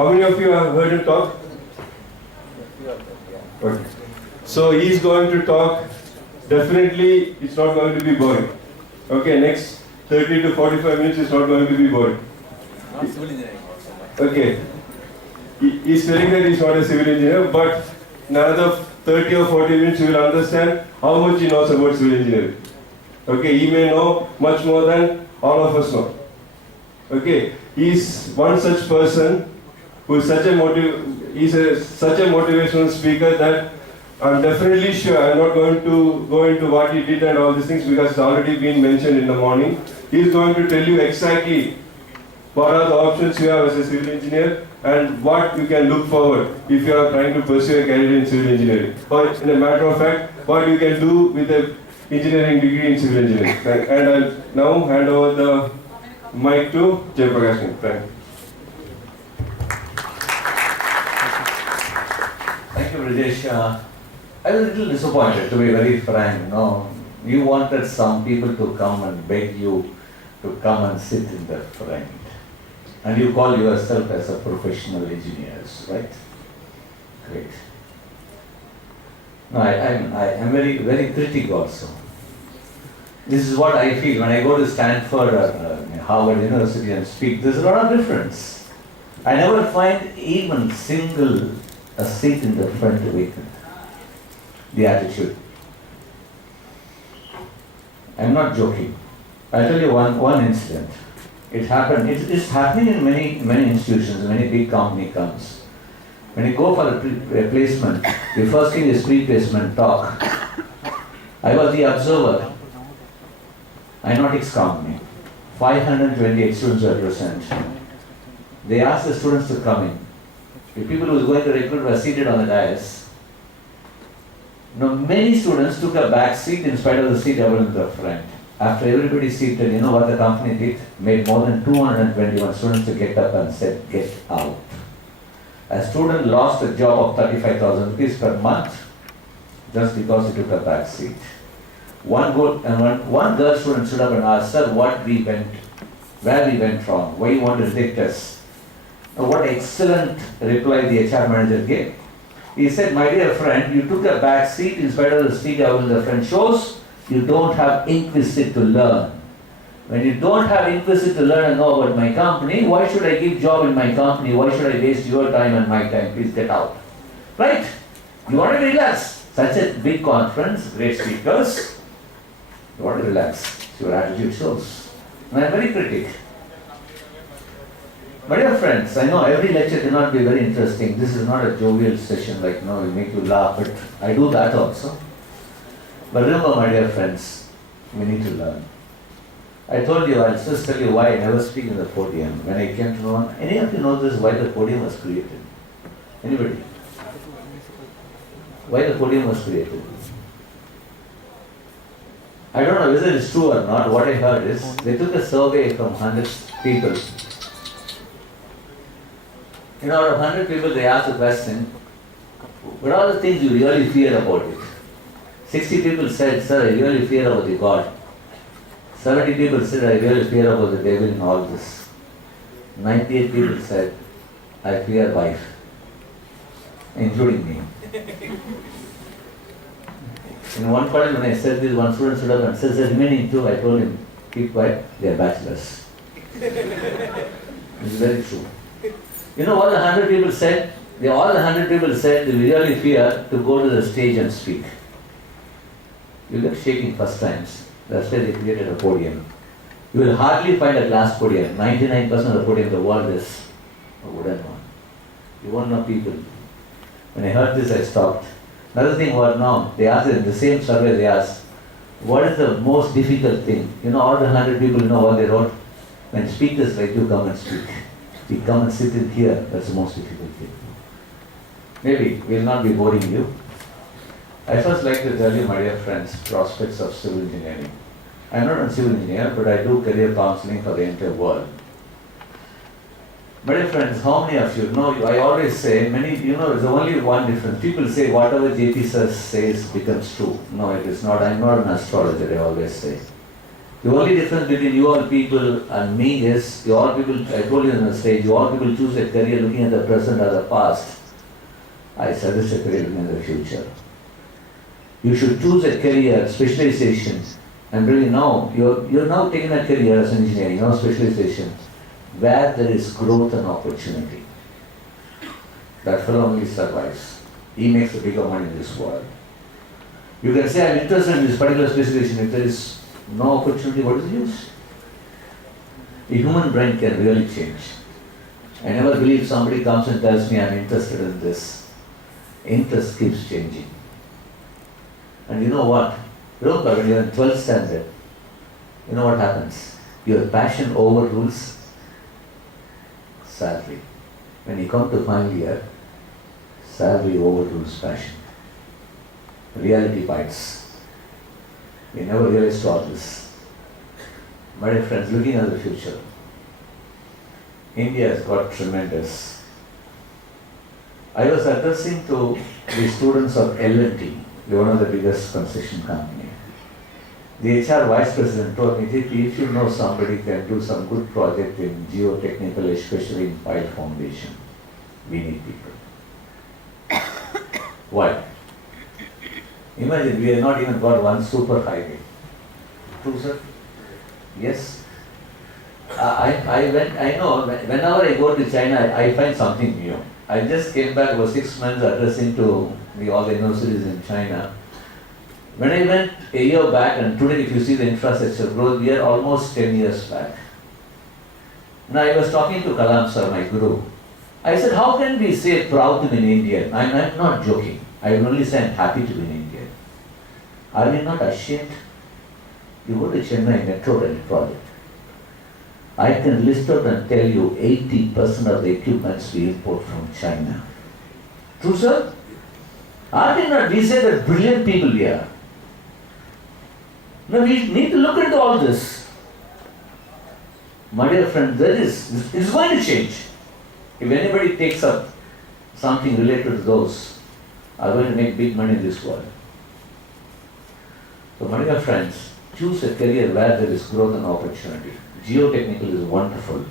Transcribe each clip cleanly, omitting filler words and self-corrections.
How many of you have heard him talk? Okay. So he's going to talk. Definitely, it's not going to be boring. Okay, next 30 to 45 minutes is not going to be boring. Not civil engineering also. Okay. He's telling that he's not a civil engineer, but in another 30 or 40 minutes you will understand how much he knows about civil engineering. Okay, he may know much more than all of us know. Okay, he's one such person who is such a such a motivational speaker that I'm definitely sure I'm not going to go into what he did and all these things because it's already been mentioned in the morning. He's going to tell you exactly what are the options you have as a civil engineer and what you can look forward if you are trying to pursue a career in civil engineering. Or in a matter of fact, what you can do with an engineering degree in civil engineering. And I'll now hand over the mic to Jay Prakash. Thank you. Thank you, Rajesh. I was a little disappointed, to be very frank. You wanted some people to come and beg you to come and sit in the front. And you call yourself as a professional engineer, right? Great. No, I am very, very critical also. This is what I feel when I go to Stanford or Harvard University and speak. There's a lot of difference. I never find even a seat in the front vacant. The attitude. I'm not joking. I'll tell you one incident. It happened. It's happening in many institutions. Many big company comes. When you go for a placement, the first thing is pre-placement talk. I was the observer. Inotics company. 528 students were present. They asked the students to come in. The people who were going to recruit were seated on the dais. Now, many students took a back seat in spite of the seat available in the front. After everybody seated, you know what the company did? Made more than 221 students to get up and said, get out. A student lost a job of 35,000 rupees per month just because he took a back seat. One girl student stood up and asked, sir, where we went wrong, why you want to reject us? Now, what excellent reply the HR manager gave. He said, my dear friend, you took a back seat in spite of the seat available in the front. Shows you don't have inquisitive to learn. When you don't have inquisitive to learn and know about my company, why should I give job in my company? Why should I waste your time and my time? Please get out. Right? You want to relax. Such a big conference, great speakers. You want to relax. Your attitude shows. And I am very critical. My dear friends, I know every lecture cannot be very interesting. This is not a jovial session like, we make you laugh, but I do that also. But remember, my dear friends, we need to learn. I told you, I'll just tell you why I never speak in the podium. When I came to know, any of you know this, why the podium was created? Anybody? Why the podium was created? I don't know whether it's true or not. What I heard is, they took a survey from 100 people. Out of 100 people, they asked the question, what are the things you really fear about it? 60 people said, sir, I really fear about the God. 70 people said, I really fear about the devil in all this. 98 people said, I fear wife, including me. In one college, when I said this, one student stood up and said, the remaining two, I told him, keep quiet, they are bachelors. It's very true. You know what the 100 people said? All the 100 people said they really fear to go to the stage and speak. You get shaking first times. That's why they created a podium. You will hardly find a glass podium. 99% of the podium in the world is a wooden one. You won't know people. When I heard this, I stopped. Another thing what now, they asked in the same survey, they asked, what is the most difficult thing? All the 100 people know what they wrote? When speakers like you come and speak. We come and sit in here, that's the most difficult thing. Maybe we will not be boring you. I first like to tell you, my dear friends, prospects of civil engineering. I am not a civil engineer, but I do career counseling for the entire world. My dear friends, how many of you know, I always say, there's only one difference. People say whatever JP sir says becomes true. No, it is not. I am not an astrologer, I always say. The only difference between you all people and me is, you all people, I told you on the stage, you all people choose a career looking at the present or the past. I suggest a career looking at the future. You should choose a career, specialization, and really now, you're now taking a career as an engineer, you know, specialization, where there is growth and opportunity. That fellow only survives. He makes a bigger money in this world. You can say, I'm interested in this particular specialization. If there is no opportunity, what is the use? The human brain can really change. I never believe somebody comes and tells me I'm interested in this. Interest keeps changing. And you know what? Remember when you're in 12th standard, you know what happens? Your passion overrules salary. When you come to final year, salary overrules passion. Reality bites. We never realized all this. My dear friends, looking at the future, India has got tremendous. I was addressing to the students of L&T, one of the biggest construction company. The HR vice president told me, if you know somebody can do some good project in geotechnical, especially in pile foundation, we need people. Why? Imagine we have not even got one super highway. True, sir? Yes. I know, whenever I go to China, I find something new. I just came back for 6 months addressing to all the universities in China. When I went a year back, and today if you see the infrastructure growth, we are almost 10 years back. Now I was talking to Kalam sir, my guru. I said, how can we say proud to be an Indian? I'm not joking. I will only say I'm happy to be an Indian. Are we not ashamed? You go to Chennai Metro Rail project. I can list out and tell you 80% of the equipments we import from China. True, sir? Are we not? We say that brilliant people we are. No, we need to look into all this. My dear friend, it's going to change. If anybody takes up something related to those, are going to make big money in this world. So my dear friends, choose a career where there is growth and opportunity. Geotechnical is wonderful.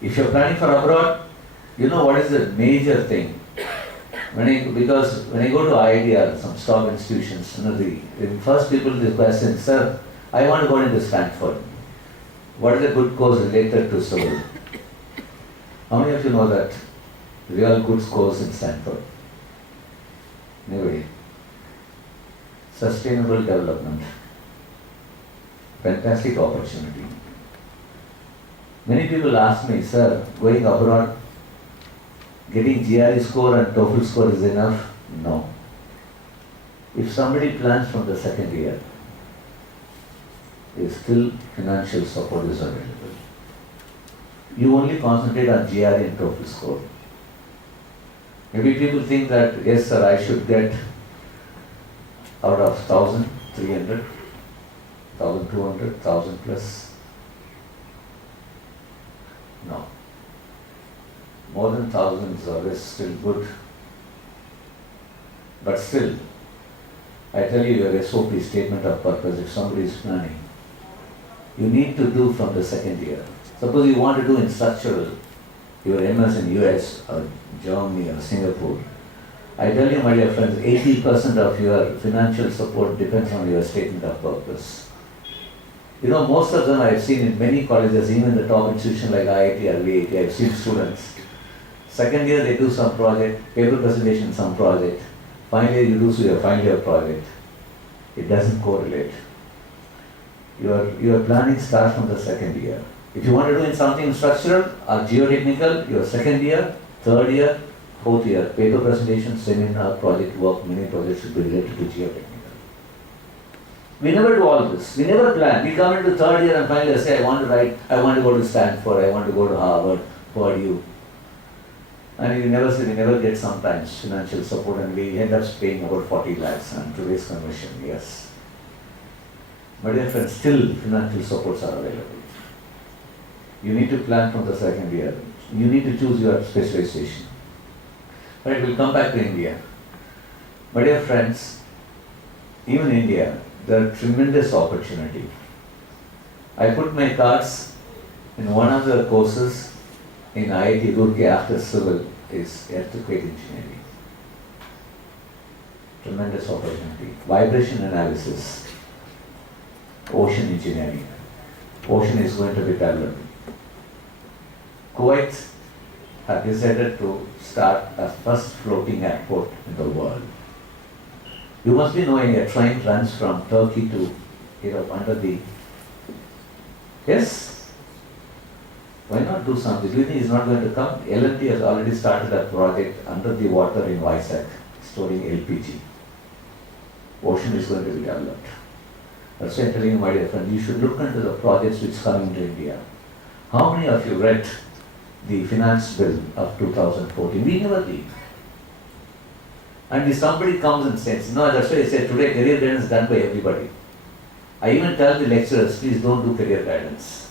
If you're planning for abroad, you know what is the major thing? Because when I go to IIT or some top institutions, you know, the first people the question, sir, I want to go into Stanford. What is a good course related to civil? How many of you know that real good course in Stanford? Anyway, sustainable development. Fantastic opportunity. Many people ask me, sir, going abroad, getting GRE score and TOEFL score is enough? No. If somebody plans from the second year, still financial support is available. You only concentrate on GRE and TOEFL score. Maybe people think that, yes sir, I should get out of 1,300, 1,200, 1,000 plus. No. More than 1,000 is always still good. But still, I tell you your SOP, statement of purpose, if somebody is planning, you need to do from the second year. Suppose you want to do in structural, your MS in US or Germany or Singapore. I tell you, my dear friends, 80% of your financial support depends on your statement of purpose. You know, most of them I have seen in many colleges, even in the top institutions like IIT or VIT, I have seen students. Second year they do some project, paper presentation some project. Final year you do your final year project. It doesn't correlate. Your planning starts from the second year. If you want to do in something structural or geotechnical, your second year, third year, fourth year, paper presentation, seminar, project work, many projects should be related to geotechnical. We never do all this. We never plan. We come into third year and finally say, I want to go to Stanford, I want to go to Harvard, Purdue. And we never get sometimes financial support and we end up paying about 40 lakhs on today's conversion, yes. My dear friends, still financial supports are available. You need to plan from the second year. You need to choose your specialization. Right, we'll come back to India. My dear friends, even India, there are tremendous opportunity. I put my cards in one of the courses in IIT Roorkee after civil is earthquake engineering. Tremendous opportunity. Vibration analysis, ocean engineering. Ocean is going to be developed. Kuwait have decided to start a first floating airport in the world. You must be knowing a train runs from Turkey to Europe under the... Yes? Why not do something? Do you think it's not going to come? L&T has already started a project under the water in Vizag, storing LPG. Ocean is going to be developed. That's why I'm telling you, my dear friend, you should look into the projects which come into India. How many of you read the finance bill of 2014? We never did. And if somebody comes and says, no, that's why I said today career guidance is done by everybody. I even tell the lecturers, please don't do career guidance.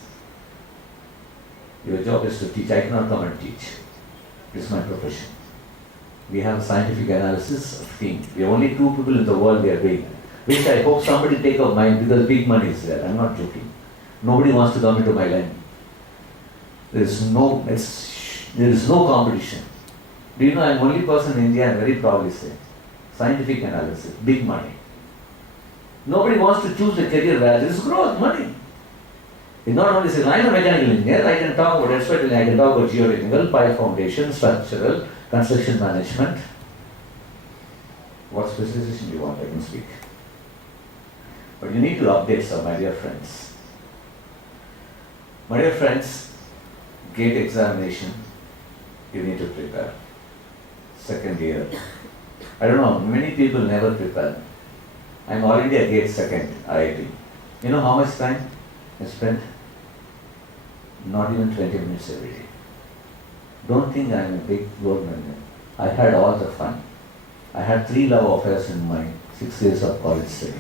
Your job is to teach. I cannot come and teach. It's my profession. We have scientific analysis of team. We are only 2 people in the world we are doing. Which I hope somebody take up mine because big money is there. I'm not joking. Nobody wants to come into my line. There is no competition. Do you know I'm the only person in India, I very proudly say. Scientific analysis, big money. Nobody wants to choose a career where there is growth, money. It's not only saying, I'm a mechanical engineer, I can talk about expert, I can talk about geotechnical, pile foundation, structural, construction management. What specialization do you want? I can speak. But you need to update some, my dear friends. My dear friends, GATE examination, you need to prepare. Second year. I don't know, many people never prepare. I'm already a GATE second IIT. You know how much time I spent? Not even 20 minutes every day. Don't think I'm a big gold medal. I had all the fun. I had 3 love affairs in my 6 years of college study.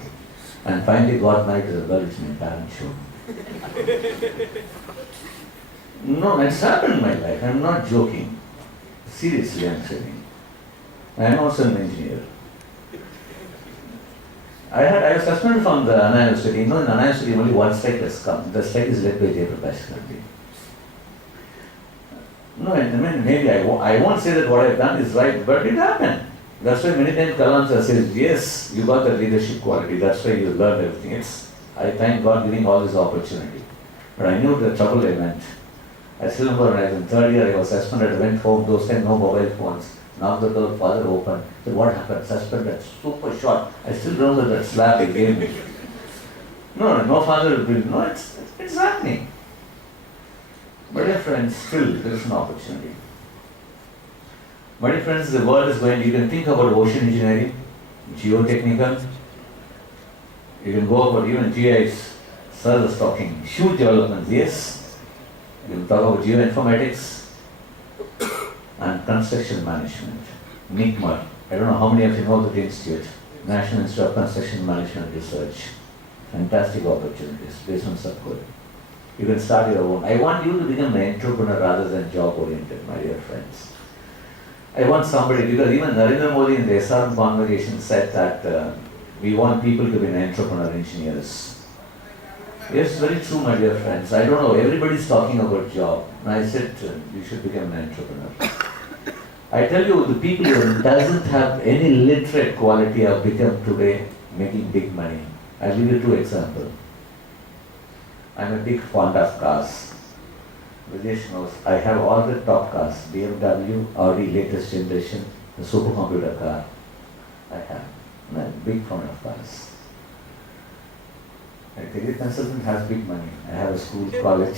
And finally got married to the girl which my parents showed. No, it's happened in my life. I'm not joking. Seriously, I'm saying. I'm also an engineer. I was suspended from the Anna University. You know, in Anna University only one strike has come. The strike is led by Jayaprakash Gandhi. No, I mean, maybe I won't say that what I've done is right, but it happened. That's why many times Kalam sir says, yes, you got the leadership quality. That's why you learned everything. I thank God giving all this opportunity. But I knew the trouble I went. I still remember when I was in 3rd year, I was suspended. I went home, those times no mobile phones. Now the door, father opened. Said, what happened? Suspended, super short. I still remember that slap he gave me. No father will bring. No, it's happening. But dear friends, still there is an opportunity. My dear friends, the world is going, you can think about ocean engineering, geotechnical, you can go about even GIS, sir was talking, huge developments, yes. You can talk about geoinformatics and construction management, NICMAR. I don't know how many of you know that institute, National Institute of Construction Management Research. Fantastic opportunities based on subcode. You can start your own. I want you to become an entrepreneur rather than job oriented, my dear friends. I want somebody, because even Narendra Modi in the SRM conversation said that we want people to be entrepreneur engineers. Yes, very true, my dear friends. I don't know, everybody's talking about job. And I said, you should become an entrepreneur. I tell you, the people who doesn't have any literate quality have become today making big money. I'll give you 2 examples. I'm a big fond of cars. Vijesh knows, I have all the top cars, BMW, Audi, latest generation, the supercomputer car. I have. I'm a big fan of cars. A career consultant has big money. I have a school, college.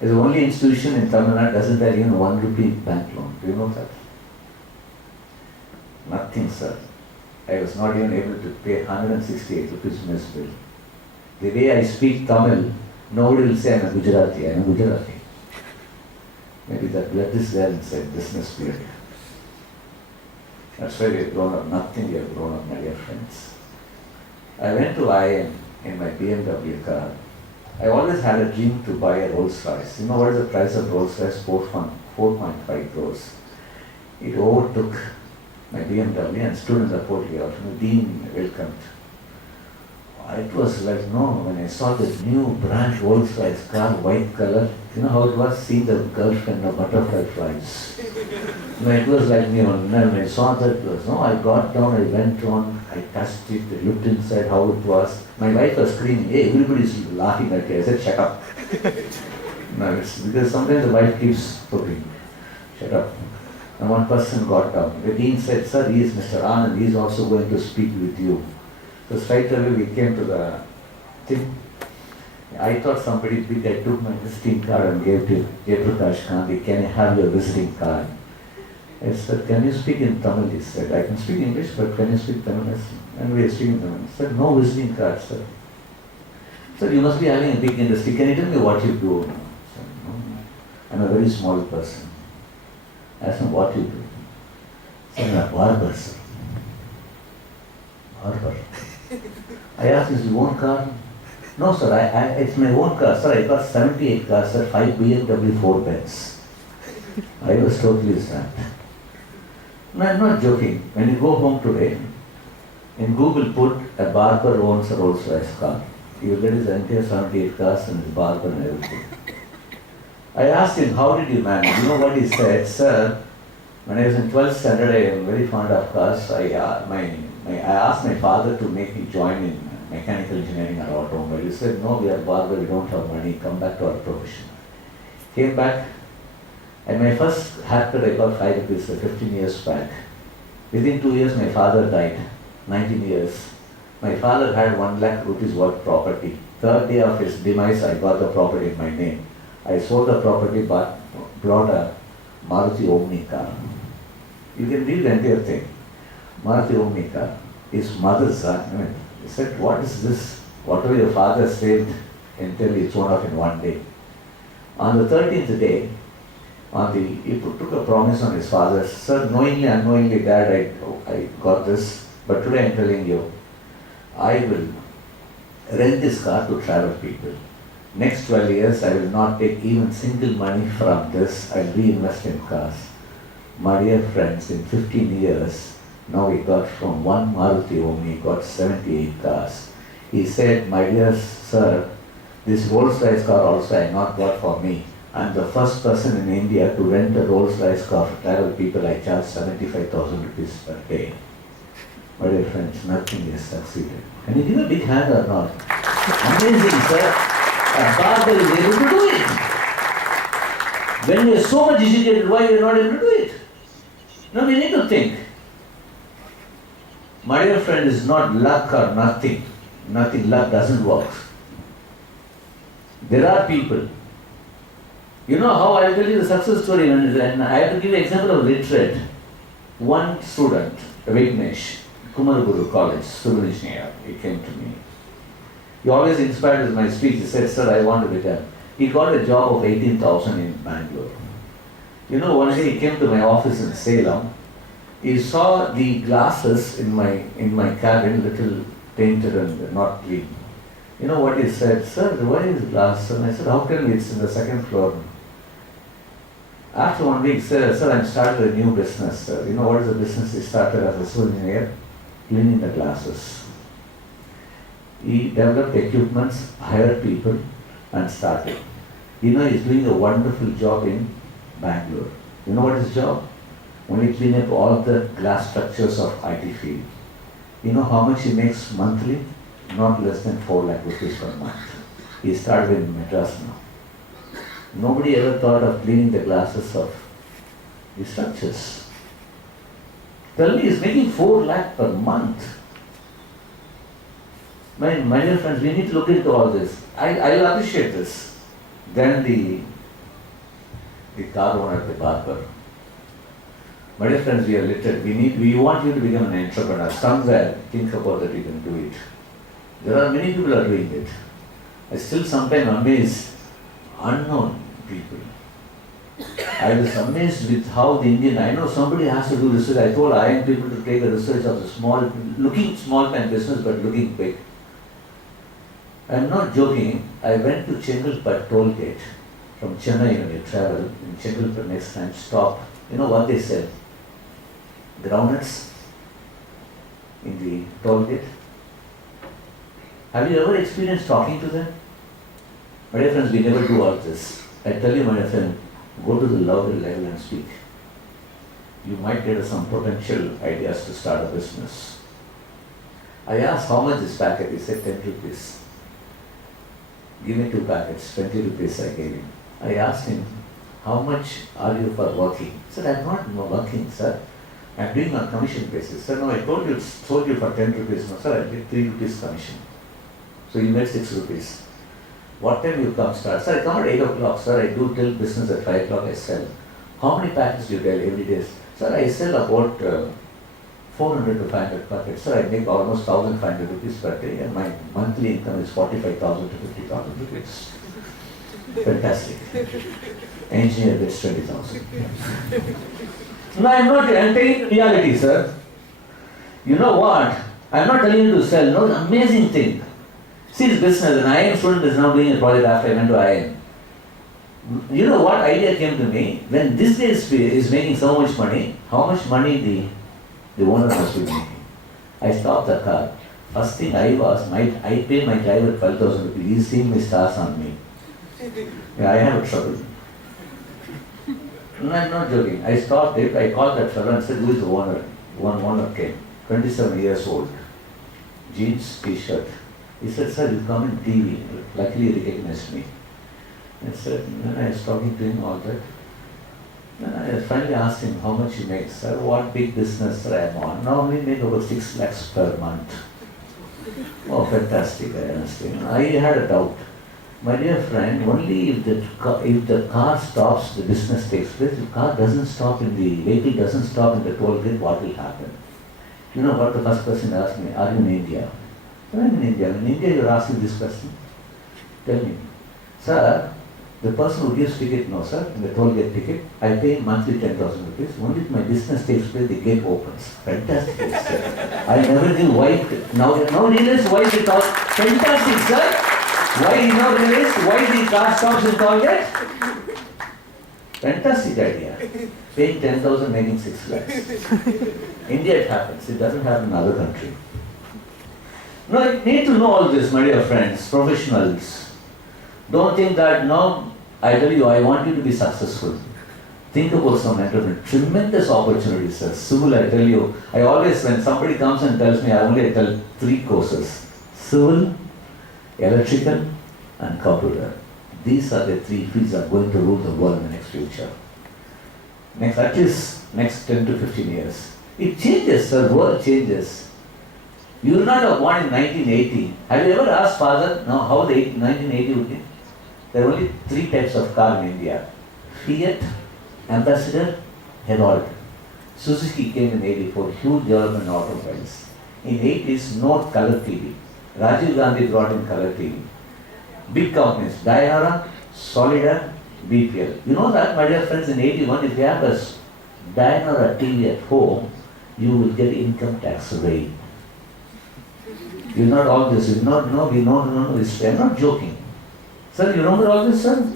It's the only institution in Tamil Nadu doesn't have even 1 rupee bank loan. Do you know that? Nothing, sir. I was not even able to pay 168 rupees mess bill. The way I speak Tamil, nobody will say I'm a Gujarati. I'm a Gujarati. Maybe that blood is there inside, business spirit. That's why we have grown up. Nothing we have grown up, my dear friends. I went to IIM in my BMW car. I always had a dream to buy a Rolls Royce. You know what is the price of Rolls Royce? 4.5 crores. It overtook my BMW and stood in the port here. The dean welcomed. It was like, no, when I saw the new brand Rolls-Royce car, white color, you know how it was, seeing the girlfriend of butterfly flies. No, it was like new. And then when I saw that, it was, no, I got down, I went on, I touched it, I looked inside how it was. My wife was screaming, hey, everybody's laughing at you. I said, shut up. No, it's because sometimes the wife keeps poking. Shut up. And one person got down. The dean said, sir, he is Mr. Anand, he is also going to speak with you. So straight away we came to the thing. I thought somebody big. I took my visiting card and gave to Jayaprakash Gandhi. Can I have your visiting card? I said, can you speak in Tamil? He said, I can speak English, but can you speak Tamil? And we are speaking Tamil. He said, no visiting card, sir. Sir, you must be having a big industry. Can you tell me what you do? I said, no, I'm a very small person. I asked him, what you do? He said, I'm a barber, sir. Barber. I asked, is your own car? No, sir, it's my own car. Sir, I got 78 cars, sir, 5 BMW, 4 Benz. I was totally stunned. No, I'm not joking. When you go home today, in Google put a barber owns a Rolls-Royce car. You will get his entire 78 cars and his barber and everything. I asked him, how did you manage? You know what he said? Sir, when I was in 12th standard, I am very fond of cars. I asked my father to make me join in mechanical engineering or automobile. He said, no, we are barber, we don't have money, come back to our profession. Came back, and my first haircut I got 5 rupees, 15 years back. Within 2 years, my father died, 19 years. My father had 1 lakh rupees worth property. Third day of his demise, I got the property in my name. I sold the property, but brought a Maruti Omni car. You can read the entire thing. Maruti Omni car. His mother's son, he said, what is this? Whatever your father saved until he thrown off in 1 day. On the 13th day, he took a promise on his father, sir, knowingly, unknowingly, dad, I got this, but today I'm telling you, I will rent this car to travel people. Next 12 years, I will not take even single money from this, I'll reinvest in cars. My dear friends, in 15 years, now we got from 1 Maruti Omni, got 78 cars. He said, my dear sir, this Rolls-Royce car also I not got for me. I'm the first person in India to rent a Rolls-Royce car for travel people. I charge 75,000 rupees per day. My dear friends, nothing has succeeded. Can you give a big hand or not? Amazing, sir. A barber is able to do it. When we are so much educated, why we are not able to do it? No, we need to think. My dear friend, is not luck or nothing. Nothing, luck doesn't work. There are people. You know how I will tell you the success story, and I have to give an example of literate. One student, Vignesh, Kumaraguru College, Civil Engineer, he came to me. He always inspired with my speech. He said, sir, I want to return. He got a job of 18,000 in Bangalore. You know, one day he came to my office in Salem. He saw the glasses in my cabin, little painted and not clean. You know what he said? Sir, why is glass? And I said, how can it's in the 2nd floor? After 1 week, sir, I'm started a new business. Sir. You know what is the business he started as a civil engineer? Cleaning the glasses. He developed equipments, hired people, and started. You know, he's doing a wonderful job in Bangalore. You know what his job? Only clean up all the glass structures of IT field. You know how much he makes monthly? Not less than 4 lakh rupees per month. He started in Madras now. Nobody ever thought of cleaning the glasses of the structures. Tell me, he's making 4 lakh per month. My dear friends, we need to look into all this. I'll appreciate this. Then the car owner, the barber. My dear friends, we are literate. We want you to become an entrepreneur. Somewhere, think about that you can do it. There are many people are doing it. I still sometimes amazed unknown people. I was amazed with how the Indian, I know somebody has to do research. I told IIM people to take a research of the looking small time business but looking big. I'm not joking. I went to Chengalpet toll gate from Chennai when you travel. In Chengalpet next time, stop. You know what they sell? Groundnuts in the toll gate. Have you ever experienced talking to them? My dear friends, we never do all this. I tell you, my dear friend, go to the louder level and speak. You might get some potential ideas to start a business. I asked how much this packet, he said 10 rupees. Give me 2 packets, 20 rupees I gave him. I asked him, how much are you for working? He said, I'm not working, sir. I'm doing on commission basis. Sir, no, I told you for 10 rupees. No, sir, I did 3 rupees commission. So you made 6 rupees. What time you come start? Sir, I come at 8 o'clock, sir. I do till business at 5 o'clock, I sell. How many packets do you tell every day? Sir, I sell about 400 to 500 packets. Sir, I make almost 1,500 rupees per day and my monthly income is 45,000 to 50,000 rupees. Fantastic. Engineer gets 20,000. No, I'm telling reality, sir. You know what? I'm not telling you to sell. No, amazing thing. See, this business, an IIM student is now doing a project after I went to IIM. You know what idea came to me? When this guy is making so much money, how much money the owner must be making? I stopped the car. First thing I was, I pay my driver 12,000 rupees. He's seeing my stars on me. Yeah, I have a trouble. No, I'm not joking. I stopped it. I called that fellow and said, who is the owner? One owner came, 27 years old, jeans, t-shirt. He said, sir, you come in TV. Luckily, he recognized me. I said, and I was talking to him all that. And I finally asked him how much he makes. Sir, what big business I am on? Normally make about 6 lakhs per month. Oh, fantastic, I understand. I had a doubt. My dear friend, only if the car stops, the business takes place. If the car doesn't stop vehicle doesn't stop in the toll gate, what will happen? You know what the first person asked me? Are you in India? I'm in India. In India, you're asking this question? Tell me. Sir, the person who gives ticket, no sir, in the toll gate ticket, I pay monthly 10,000 rupees. Only if my business takes place, the gate opens. Fantastic, sir. I never knew why. Now realize why the toll. Fantastic, sir. Why you now realize why the car stops in toll gate? Fantastic idea. Paying 10,000, making 6 lakhs. India it happens. It doesn't happen in other country. No, you need to know all this, my dear friends, professionals. Don't think that, no, I tell you, I want you to be successful. Think about some entrepreneur. Tremendous opportunities, sir. Civil, I tell you, I always, when somebody comes and tells me, I tell 3 courses. Civil, electrical, and computer. These are the 3 fields that are going to rule the world in the next future. At least next 10 to 15 years. It changes, sir. World changes. You will not have born in 1980. Have you ever asked father, no, how the 1980 would be? There are only 3 types of car in India. Fiat, Ambassador, Herald. Suzuki came in 84, huge development in automobiles. In 80s, no color TV. Rajiv Gandhi brought in color TV. Big companies, Dianora, Solidar, BPL. You know that, my dear friends, in 81, if you have a Dianora TV at home, you will get income tax rebate. You know all this, you know, no, we know this. I'm not joking. Sir, you remember all this, sir?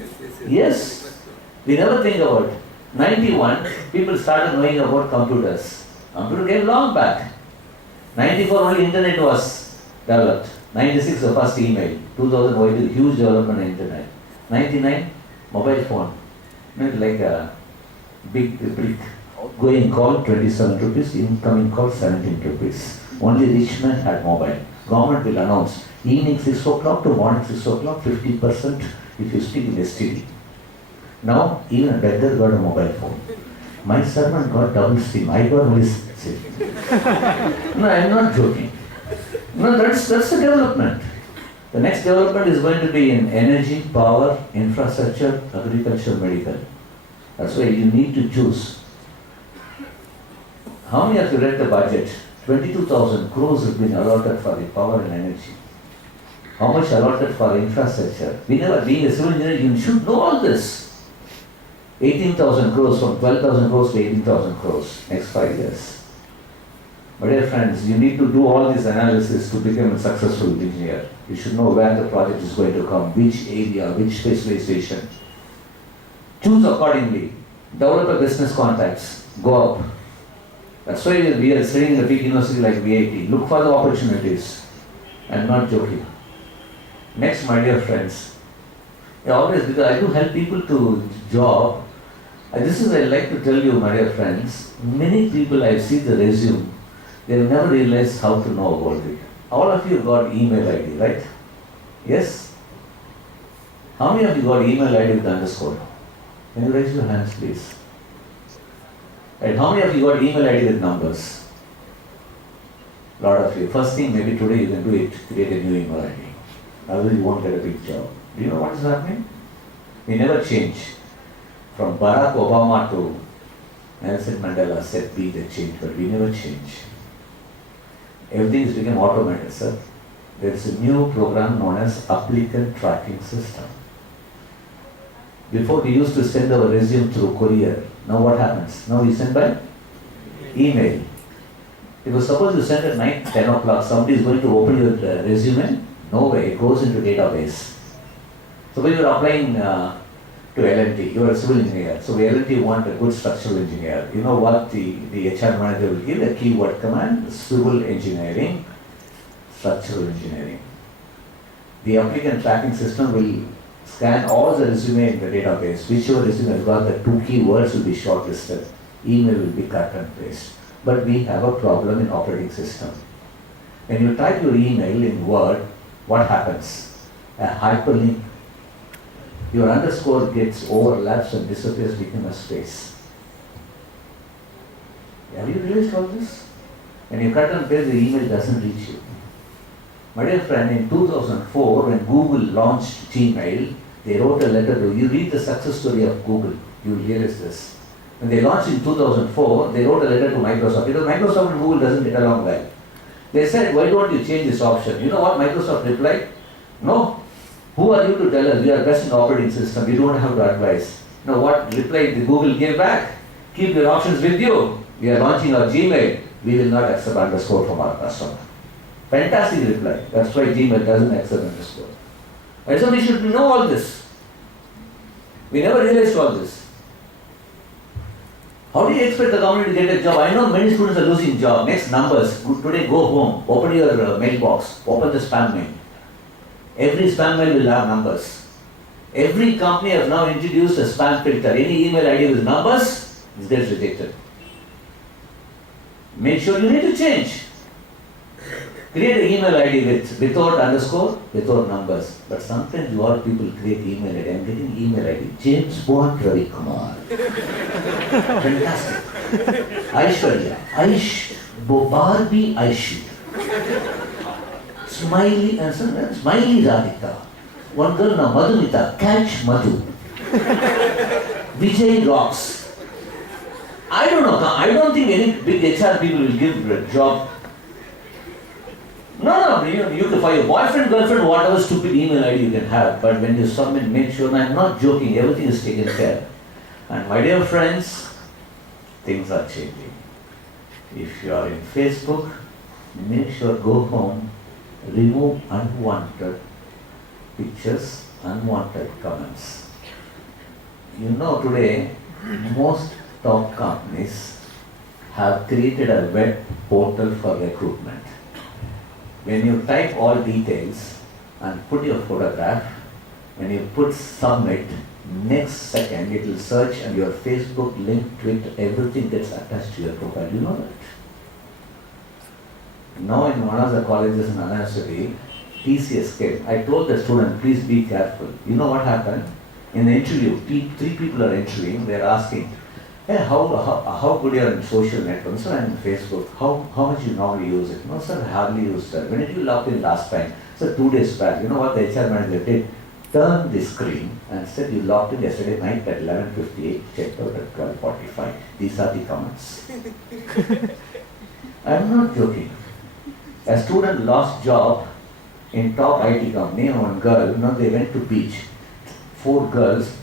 Yes. We never think about it. 91, people started knowing about computers. Computer came long back. 94, only internet was developed. 96, the first email. 2000, huge development in internet. 99, mobile phone. Like a big brick. Going call, 27 rupees. Incoming call, 17 rupees. Only rich men had mobile. Government will announce evening 6 o'clock to morning 6 o'clock, 50% if you speak in STD. Now, even a beggar got a mobile phone. My servant got double SIM. I got only SIM. No, I am not joking. No, that's the development. The next development is going to be in energy, power, infrastructure, agriculture, medical. That's why you need to choose. How many of you read the budget? 22,000 crores have been allotted for the power and energy. How much allotted for infrastructure? We never, being a civil engineer, you should know all this. 18,000 crores, from 12,000 crores to 18,000 crores, next 5 years. My dear friends, you need to do all this analysis to become a successful engineer. You should know where the project is going to come, which area, which specialization. Choose accordingly. Develop a business contacts. Go up. That's why we are studying in a big university like VIT. Look for the opportunities. I'm not joking. Next, my dear friends, I always, because I do help people to job, this is I like to tell you, my dear friends, many people I see the resume, they have never realized how to know about it. All of you got email ID, right? Yes? How many of you got email ID with underscore? Can you raise your hands, please? Right, how many of you got email ID with numbers? A lot of you. First thing, maybe today you can do it, create a new email ID. Otherwise you won't get a big job. Do you know what is happening? We never change. From Barack Obama to Nelson Mandela said be the change, but we never change. Everything has become automated, sir. There is a new program known as applicant tracking system. Before we used to send our resume through courier. Now what happens? Now we send by email. Because suppose you send at night 10 o'clock, somebody is going to open your resume. No way, it goes into database. So when you are applying to L&T, you are a civil engineer. So L&T want a good structural engineer. You know what the HR manager will give? A keyword command, civil engineering, structural engineering. The applicant tracking system will scan all the resume in the database. Whichever resume has got the 2 keywords will be shortlisted. Email will be cut and paste. But we have a problem in operating system. When you type your email in Word, what happens? A hyperlink. Your underscore gets overlaps and disappears within a space. Have you realized all this? When you cut and paste, the email doesn't reach you. My dear friend, in 2004, when Google launched Gmail, they wrote a letter to you. Read the success story of Google. You will realize this. When they launched in 2004, they wrote a letter to Microsoft. Because Microsoft and Google doesn't get along well. They said, why don't you change this option? You know what Microsoft replied? No. Who are you to tell us? We are best in the operating system. We don't have to advise. Now what reply the Google gave back? Keep your options with you. We are launching our Gmail. We will not accept underscore from our customer. Fantastic reply. That's why Gmail doesn't accept underscore. And so we should know all this. We never realized all this. How do you expect the government to get a job? I know many students are losing job. Next, numbers. Today go home, open your mailbox, open the spam mail. Every spam mail will have numbers. Every company has now introduced a spam filter. Any email ID with numbers, it gets rejected. Make sure you need to change. Create an email ID without underscore, without numbers. But sometimes you all people create email ID. I'm getting email ID. James Bond Ravi Kumar. Fantastic. Aishwarya. Barbie Aishi. Smiley and Smiley Radhika. One girl now, Madhumita. Catch Madhu. Vijay rocks. I don't know. I don't think any big HR people will give a job. No, you can for your boyfriend, girlfriend, whatever stupid email ID you can have, but when you submit, make sure, and I'm not joking, everything is taken care. And my dear friends, things are changing. If you are in Facebook, make sure go home, remove unwanted pictures, unwanted comments. You know today, most top companies have created a web portal for recruitment. When you type all details and put your photograph, when you put submit, next second it will search and your Facebook link, Twitter, everything gets attached to your profile. You know that? Now in one of the colleges in Anna City, TCS came. I told the student, please be careful. You know what happened? In the interview, 3 people are interviewing, they are asking, hey, how good you are in social networks? So I'm in Facebook. How much you normally use it? No, sir, I hardly use it. When did you log in last time? Sir, 2 days back. You know what the HR manager did? Turned the screen and said you logged in yesterday night at 11:58, checked out at 12:45. These are the comments. I'm not joking. A student lost job in top IT company, and one girl, they went to beach. 4 girls